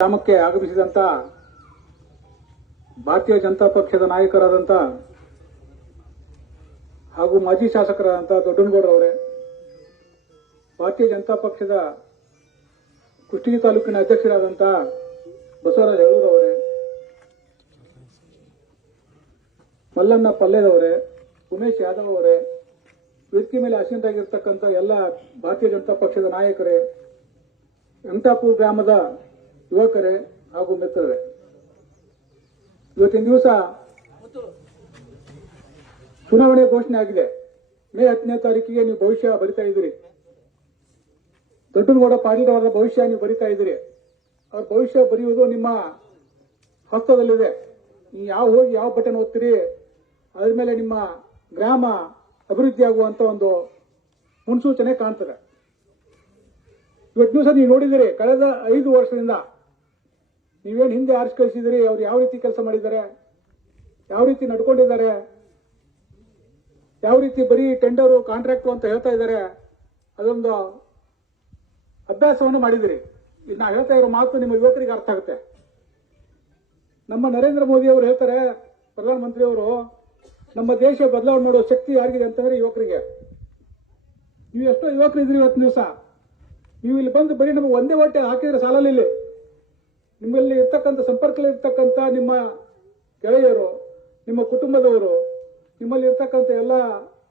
ಗ್ರಾಮಕ್ಕೆ ಆಗಮಿಸಿದಂತ ಭಾರತೀಯ ಜನತಾ ಪಕ್ಷದ ನಾಯಕರಾದಂತ ಹಾಗೂ ಮಾಜಿ ಶಾಸಕರಾದಂತ ದೊಡ್ಡನಗೌಡರವರೇ, ಭಾರತೀಯ ಜನತಾ ಪಕ್ಷದ ಕುಷ್ಟಗಿ ತಾಲೂಕಿನ ಅಧ್ಯಕ್ಷರಾದಂತ ಬಸವರಾಜ ಹೆಳೂರವರೇ, ಮಲ್ಲಣ್ಣ ಪಲ್ಲೆದವರೇ, ಉಮೇಶ್ ಯಾದವ್ ಅವರೇ, ವೇದಿಕೆ ಮೇಲೆ ಆಸೀನರಾಗಿರ್ತಕ್ಕಂಥ ಎಲ್ಲ ಭಾರತೀಯ ಜನತಾ ಪಕ್ಷದ ನಾಯಕರೇ, ವೆಂಕಟಾಪುರ ಗ್ರಾಮದ ಯುವಕರೇ ಹಾಗೂ ಮಿತ್ರರೇ, ಇವತ್ತಿನ ದಿವಸ ಚುನಾವಣೆ ಘೋಷಣೆ ಆಗಿದೆ. ಮೇ 10ನೇ ತಾರೀಕಿಗೆ ನೀವು ಭವಿಷ್ಯ ಬರಿತಾ ಇದ್ದೀರಿ. ದೊಡ್ಡನಗೌಡ ಪಾಟೀಲ್ ಅವರ ಭವಿಷ್ಯ ನೀವು ಬರಿತಾ ಇದ್ದೀರಿ. ಅವ್ರ ಭವಿಷ್ಯ ಬರೆಯುವುದು ನಿಮ್ಮ ಹಸ್ತದಲ್ಲಿದೆ. ನೀವು ಹೋಗಿ ಯಾವ ಬಟನ್ ಓದ್ತೀರಿ, ಅದ್ರ ಮೇಲೆ ನಿಮ್ಮ ಗ್ರಾಮ ಅಭಿವೃದ್ಧಿ ಆಗುವಂತ ಒಂದು ಮುನ್ಸೂಚನೆ ಕಾಣ್ತದೆ. ಇವತ್ತು ದಿವಸ ನೀವು ನೋಡಿದಿರಿ, ಕಳೆದ 5 ವರ್ಷದಿಂದ ನೀವೇನು ಹಿಂದೆ ಆರಿಸಿ ಕಳಿಸಿದಿರಿ, ಅವ್ರು ಯಾವ ರೀತಿ ಕೆಲಸ ಮಾಡಿದ್ದಾರೆ, ಯಾವ ರೀತಿ ನಡ್ಕೊಂಡಿದ್ದಾರೆ, ಯಾವ ರೀತಿ ಬರೀ ಟೆಂಡರು ಕಾಂಟ್ರಾಕ್ಟು ಅಂತ ಹೇಳ್ತಾ ಇದ್ದಾರೆ, ಅದೊಂದು ಅಭ್ಯಾಸವನ್ನು ಮಾಡಿದಿರಿ. ಇದು ನಾ ಹೇಳ್ತಾ ಇರೋ ಮಾತು ನಿಮ್ಮ ಯುವಕರಿಗೆ ಅರ್ಥ ಆಗುತ್ತೆ. ನಮ್ಮ ನರೇಂದ್ರ ಮೋದಿ ಅವರು ಹೇಳ್ತಾರೆ, ಪ್ರಧಾನಮಂತ್ರಿ ಅವರು, ನಮ್ಮ ದೇಶ ಬದಲಾವಣೆ ಮಾಡೋ ಶಕ್ತಿ ಯಾರಿಗಿದೆ ಅಂತಂದ್ರೆ ಯುವಕರಿಗೆ. ನೀವು ಎಷ್ಟೋ ಯುವಕರು ಇದ್ರಿ ಇವತ್ತು ದಿವಸ. ನೀವು ಇಲ್ಲಿ ಬಂದು ಬರೀ ನಮಗೆ ಒಂದೇ ಹೊಟ್ಟೆ ಹಾಕಿದ್ರೆ ಸಾಲಲ್ಲಿ. ನಿಮ್ಮಲ್ಲಿ ಇರ್ತಕ್ಕಂಥ ಸಂಪರ್ಕದಲ್ಲಿ ಇರ್ತಕ್ಕಂಥ ನಿಮ್ಮ ಗೆಳೆಯರು, ನಿಮ್ಮ ಕುಟುಂಬದವರು, ನಿಮ್ಮಲ್ಲಿ ಇರ್ತಕ್ಕಂಥ ಎಲ್ಲ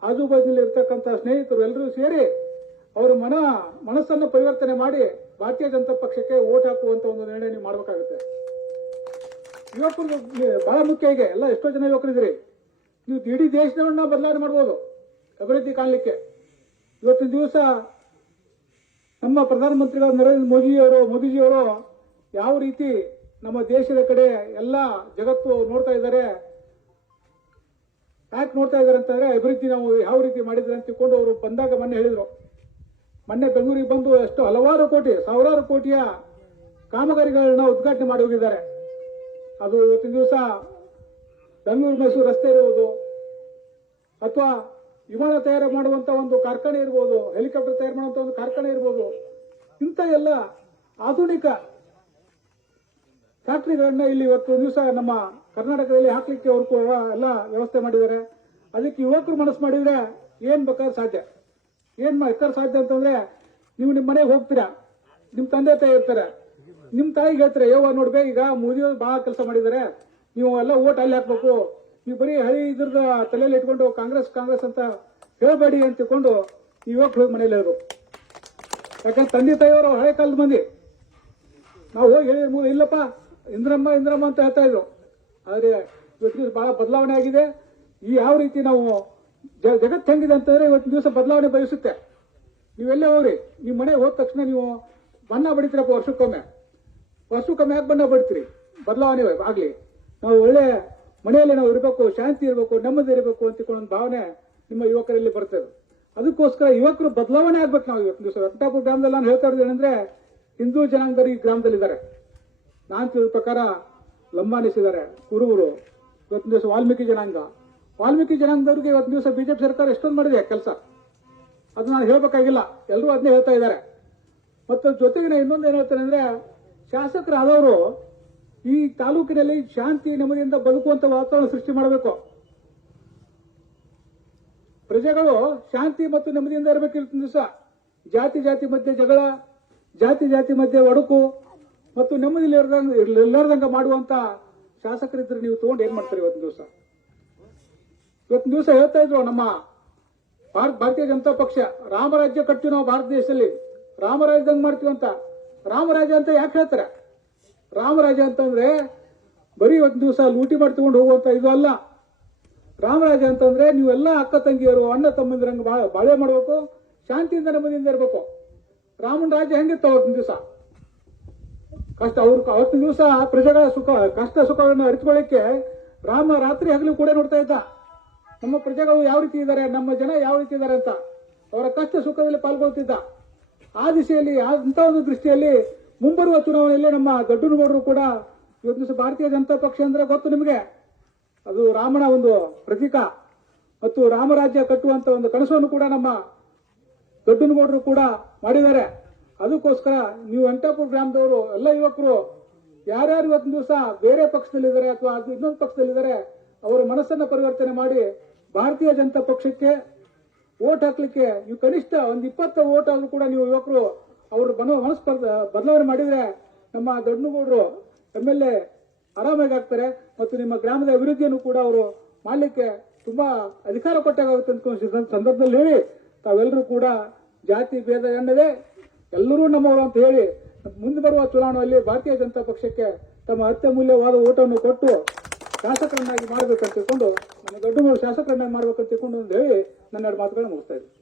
ಆಜುಬಾಜಿನಲ್ಲಿ ಇರ್ತಕ್ಕಂಥ ಸ್ನೇಹಿತರು ಎಲ್ಲರೂ ಸೇರಿ ಅವರ ಮನಸ್ಸನ್ನು ಪರಿವರ್ತನೆ ಮಾಡಿ ಭಾರತೀಯ ಜನತಾ ಪಕ್ಷಕ್ಕೆ ವೋಟ್ ಹಾಕುವಂತ ಒಂದು ನಿರ್ಣಯ ನೀವು ಮಾಡಬೇಕಾಗುತ್ತೆ. ಯುವಕರು ಬಹಳ ಮುಖ್ಯ. ಈಗ ಎಲ್ಲ ಎಷ್ಟೋ ಜನ ಯುವಕರಿದ್ರಿ. ನೀವು ಇಡೀ ದೇಶವನ್ನ ಬದಲಾವಣೆ ಮಾಡಬಹುದು, ಅಭಿವೃದ್ಧಿ ಕಾಣಲಿಕ್ಕೆ. ಇವತ್ತಿನ ದಿವಸ ನಮ್ಮ ಪ್ರಧಾನಮಂತ್ರಿಗಳ ನರೇಂದ್ರ ಮೋದಿಜಿಯವರು ಯಾವ ರೀತಿ ನಮ್ಮ ದೇಶದ ಕಡೆ ಎಲ್ಲ ಜಗತ್ತು ನೋಡ್ತಾ ಇದ್ದಾರೆ, ಯಾಕೆ ನೋಡ್ತಾ ಇದ್ದಾರೆ ಅಂತಂದ್ರೆ ಅಭಿವೃದ್ಧಿ ನಾವು ಯಾವ ರೀತಿ ಮಾಡಿದ್ರೆ ಅಂತ ತಿಳ್ಕೊಂಡು ಅವರು ಬಂದಾಗ ಮೊನ್ನೆ ಹೇಳಿದ್ರು. ಮೊನ್ನೆ ಬೆಂಗಳೂರಿಗೆ ಬಂದು ಎಷ್ಟು ಹಲವಾರು ಕೋಟಿ, ಸಾವಿರಾರು ಕೋಟಿಯ ಕಾಮಗಾರಿಗಳನ್ನ ಉದ್ಘಾಟನೆ ಮಾಡಿ ಹೋಗಿದ್ದಾರೆ. ಅದು ಇವತ್ತಿನ ದಿವಸ ಬೆಂಗಳೂರು ಮೈಸೂರು ರಸ್ತೆ ಇರುವುದು, ಅಥವಾ ವಿಮಾನ ತಯಾರು ಮಾಡುವಂತ ಒಂದು ಕಾರ್ಖಾನೆ ಇರ್ಬೋದು, ಹೆಲಿಕಾಪ್ಟರ್ ತಯಾರು ಮಾಡುವಂತ ಒಂದು ಕಾರ್ಖಾನೆ ಇರ್ಬೋದು, ಇಂಥ ಎಲ್ಲ ಆಧುನಿಕ ಫ್ಯಾಕ್ಟರಿಗಳನ್ನ ಇಲ್ಲಿ ಇವತ್ತು ದಿವಸ ನಮ್ಮ ಕರ್ನಾಟಕದಲ್ಲಿ ಹಾಕ್ಲಿಕ್ಕೆ ಅವರು ಕೂಡ ಎಲ್ಲ ವ್ಯವಸ್ಥೆ ಮಾಡಿದ್ದಾರೆ. ಅದಕ್ಕೆ ಯುವಕರು ಮನಸ್ಸು ಮಾಡಿದ್ರೆ ಏನ್ ಬೇಕಾದ್ರೆ ಸಾಧ್ಯ. ಏನ್ ಬೇಕಾದ್ರೆ ಸಾಧ್ಯ ಅಂತಂದ್ರೆ, ನೀವು ನಿಮ್ಮ ಮನೆಗೆ ಹೋಗ್ತೀರಾ, ನಿಮ್ ತಂದೆ ತಾಯಿ ಇರ್ತಾರೆ, ನಿಮ್ ತಾಯಿಗೆ ಹೇಳ್ತಾರೆ, ಯವ್ವ ನೋಡ್ಬೇಕು, ಈಗ ಮೋದಿ ಬಹಳ ಕೆಲಸ ಮಾಡಿದ್ದಾರೆ, ನೀವು ಎಲ್ಲ ಓಟ್ ಅಲ್ಲಿ ಹಾಕ್ಬೇಕು, ನೀವು ಬರೀ ಹಳಿ ಇದ್ರದ ತಲೆಯಲ್ಲಿ ಇಟ್ಕೊಂಡು ಕಾಂಗ್ರೆಸ್ ಅಂತ ಹೇಳಬೇಡಿ ಅಂತ ತಿಳ್ಕೊಂಡು ಯುವಕರು ಹೋಗಿ ಮನೇಲಿ ಹೇಳ್ಬೇಕು. ಯಾಕಂದ್ರೆ ತಂದೆ ತಾಯಿಯವರು ಹಳೆ ಕಾಲದ ಮಂದಿ. ನಾವು ಹೋಗಿ ಹೇಳಿ ಇಲ್ಲಪ್ಪ ಇಂದ್ರಮ್ಮ ಅಂತ ಹೇಳ್ತಾ ಇದ್ರು. ಆದ್ರೆ ಇವತ್ತಿನ ಬಹಳ ಬದಲಾವಣೆ ಆಗಿದೆ. ಈ ಯಾವ ರೀತಿ ನಾವು ಜಗತ್ತು ಹೆಂಗಿದೆ ಅಂತಂದ್ರೆ ಇವತ್ತಿನ ದಿವಸ ಬದಲಾವಣೆ ಬಯಸುತ್ತೆ. ನೀವೆಲ್ಲೇ ಹೋಗ್ರಿ, ನೀವು ಮನೆಗೆ ಹೋದ ತಕ್ಷಣ ನೀವು ಬಣ್ಣ ಬಡಿತೀರಪ್ಪ, ವರ್ಷಕ್ಕೊಮ್ಮೆ ಯಾಕೆ ಬಣ್ಣ ಬಡಿತೀರಿ? ಬದಲಾವಣೆ ಆಗ್ಲಿ, ನಾವು ಒಳ್ಳೆ ಮನೆಯಲ್ಲಿ ನಾವು ಇರಬೇಕು, ಶಾಂತಿ ಇರಬೇಕು, ನೆಮ್ಮದಿ ಇರಬೇಕು ಅಂತ ಒಂದು ಭಾವನೆ ನಿಮ್ಮ ಯುವಕರಲ್ಲಿ ಬರ್ತದೆ. ಅದಕ್ಕೋಸ್ಕರ ಯುವಕರು ಬದಲಾವಣೆ ಆಗ್ಬೇಕು. ನಾವು ಇವತ್ತು ದಿವಸ ವೆಂಕಟಾಪುರ ಗ್ರಾಮದಲ್ಲಿ ನಾನು ಹೇಳ್ತಾ ಇರೋದು ಏನಂದ್ರೆ, ಹಿಂದೂ ಜನಾಂಗರು ಈ ಗ್ರಾಮದಲ್ಲಿದ್ದಾರೆ. ನಾನು ತಿಳಿದ ಪ್ರಕಾರ ಲಂಬಾಣಿಸಿದ್ದಾರೆ, ಕುರುಬರು, ಇವತ್ತಿನ ದಿವಸ ವಾಲ್ಮೀಕಿ ಜನಾಂಗದವ್ರಿಗೆ ಇವತ್ತಿನ ದಿವಸ ಬಿಜೆಪಿ ಸರ್ಕಾರ ಎಷ್ಟೊಂದು ಮಾಡಿದೆ ಕೆಲಸ. ಅದು ನಾನು ಹೇಳ್ಬೇಕಾಗಿಲ್ಲ, ಎಲ್ಲರೂ ಅದನ್ನೇ ಹೇಳ್ತಾ ಇದ್ದಾರೆ. ಮತ್ತು ಜೊತೆಗೆ ಇನ್ನೊಂದು ಏನ್ ಹೇಳ್ತಾರೆ ಅಂದ್ರೆ, ಶಾಸಕರಾದವರು ಈ ತಾಲೂಕಿನಲ್ಲಿ ಶಾಂತಿ ನೆಮ್ಮದಿಯಿಂದ ಬದುಕುವಂತ ವಾತಾವರಣ ಸೃಷ್ಟಿ ಮಾಡಬೇಕು. ಪ್ರಜೆಗಳು ಶಾಂತಿ ಮತ್ತು ನೆಮ್ಮದಿಯಿಂದ ಇರಬೇಕು. ಇವತ್ತಿನ ದಿವಸ ಜಾತಿ ಮಧ್ಯೆ ಜಗಳ, ಜಾತಿ ಮಧ್ಯೆ ಒಡಕು ಮತ್ತು ನೆಮ್ಮದಿ ಇರ್ಲಾರ್ದಂಗ ಮಾಡುವಂತ ಶಾಸಕರಿದ್ರೆ ನೀವು ತಗೊಂಡು ಏನ್ ಮಾಡ್ತಾರೆ? ಇವತ್ತಿನ ದಿವಸ ಹೇಳ್ತಾ ಇದ್ರು, ನಮ್ಮ ಭಾರತೀಯ ಜನತಾ ಪಕ್ಷ ರಾಮರಾಜ್ಯ ಕಟ್ತೀವಿ ನಾವು ಭಾರತ ದೇಶದಲ್ಲಿ, ರಾಮರಾಜ್ಯದಂಗ್ ಮಾಡ್ತೀವಿ ಅಂತ. ರಾಮರಾಜ್ಯ ಅಂತ ಯಾಕೆ ಹೇಳ್ತಾರೆ? ರಾಮರಾಜ್ಯ ಅಂತಂದ್ರೆ ಬರೀ ಇವತ್ತಿನ ದಿವಸ ಲೂಟಿ ಮಾಡಿ ತಗೊಂಡು ಹೋಗುವಂತ ಇದು ಅಲ್ಲ. ರಾಮರಾಜ್ಯ ಅಂತಂದ್ರೆ ನೀವೆಲ್ಲ ಅಕ್ಕ ತಂಗಿಯರು, ಅಣ್ಣ ತಮ್ಮಂದಿರಂಗ ಬಾಳೆ ಮಾಡಬೇಕು, ಶಾಂತಿಯಿಂದ ನೆಮ್ಮದಿಯಿಂದ ಇರಬೇಕು. ರಾಮನ ರಾಜ್ಯ ಹೆಂಗಿತ್ತು ಅವತ್ತಿನ ದಿವಸ? ಕಷ್ಟ ಅವತ್ತಿನ ದಿವಸ ಪ್ರಜೆಗಳ ಕಷ್ಟ ಸುಖಗಳನ್ನು ಅರಿತುಕೊಳ್ಳಿಕ್ಕೆ ರಾಮ ರಾತ್ರಿ ಹಗಲು ಕೂಡ ನೋಡ್ತಾ ಇದ್ದ. ನಮ್ಮ ಪ್ರಜೆಗಳು ಯಾವ ರೀತಿ ಇದ್ದಾರೆ, ನಮ್ಮ ಜನ ಯಾವ ರೀತಿ ಇದ್ದಾರೆ ಅಂತ ಅವರ ಕಷ್ಟ ಸುಖದಲ್ಲಿ ಪಾಲ್ಗೊಳ್ತಿದ್ದ. ಆ ದಿಶೆಯಲ್ಲಿ ಅಂತ ಒಂದು ದೃಷ್ಟಿಯಲ್ಲಿ ಮುಂಬರುವ ಚುನಾವಣೆಯಲ್ಲಿ ನಮ್ಮ ದೊಡ್ಡನಗೌಡರು ಕೂಡ ಇವತ್ತು ದಿವಸ ಭಾರತೀಯ ಜನತಾ ಪಕ್ಷ ಅಂದ್ರೆ ಗೊತ್ತು ನಿಮಗೆ, ಅದು ರಾಮನ ಒಂದು ಪ್ರತೀಕ ಮತ್ತು ರಾಮರಾಜ್ಯ ಕಟ್ಟುವಂತ ಒಂದು ಕನಸನ್ನು ಕೂಡ ನಮ್ಮ ದೊಡ್ಡನಗೌಡರು ಕೂಡ ಮಾಡಿದ್ದಾರೆ. ಅದಕ್ಕೋಸ್ಕರ ನೀವು ವೆಂಕಟಾಪುರ ಗ್ರಾಮದವರು ಎಲ್ಲ ಯುವಕರು ಯಾರ್ಯಾರು ಇವತ್ತಿನ ದಿವಸ ಬೇರೆ ಪಕ್ಷದಲ್ಲಿದ್ದಾರೆ ಅಥವಾ ಅದು ಇನ್ನೊಂದು ಪಕ್ಷದಲ್ಲಿದ್ದಾರೆ ಅವರ ಮನಸ್ಸನ್ನ ಪರಿವರ್ತನೆ ಮಾಡಿ ಭಾರತೀಯ ಜನತಾ ಪಕ್ಷಕ್ಕೆ ವೋಟ್ ಹಾಕ್ಲಿಕ್ಕೆ ನೀವು ಕನಿಷ್ಠ ಒಂದು 20 ವೋಟ್ ಆದ್ರೂ ಕೂಡ ನೀವು ಯುವಕರು ಅವರು ಮನಸ್ಸು ಬದಲಾವಣೆ ಮಾಡಿದ್ರೆ ನಮ್ಮ ದೊಡ್ಡನಗೌಡರು MLA ಆರಾಮಾಗಿ ಆಗ್ತಾರೆ ಮತ್ತು ನಿಮ್ಮ ಗ್ರಾಮದ ಅಭಿವೃದ್ಧಿಯನ್ನು ಕೂಡ ಅವರು ಮಾಡಲಿಕ್ಕೆ ತುಂಬಾ ಅಧಿಕಾರ ಕೊಟ್ಟಾಗುತ್ತೆ ಅಂತ ಸಂದರ್ಭದಲ್ಲಿ ಹೇಳಿ ತಾವೆಲ್ಲರೂ ಕೂಡ ಜಾತಿ ಭೇದ ಎನ್ನದೆ ಎಲ್ಲರೂ ನಮ್ಮವರು ಅಂತ ಹೇಳಿ ಮುಂದೆ ಬರುವ ಚುನಾವಣೆಯಲ್ಲಿ ಭಾರತೀಯ ಜನತಾ ಪಕ್ಷಕ್ಕೆ ತಮ್ಮ ಅತ್ಯಮೂಲ್ಯವಾದ ಓಟವನ್ನು ಕೊಟ್ಟು ಶಾಸಕರನ್ನಾಗಿ ಮಾಡಬೇಕಂತ ತಿಳ್ಕೊಂಡು ನಮ್ಮ ದೊಡ್ಡ ಶಾಸಕರನ್ನಾಗಿ ಮಾಡಬೇಕಂತ ತಿಳ್ಕೊಂಡು ಅಂತ ಹೇಳಿ ನನ್ನ 2 ಮಾತುಗಳನ್ನ ಮುಗಿಸ್ತಾ ಇದ್ದೀನಿ.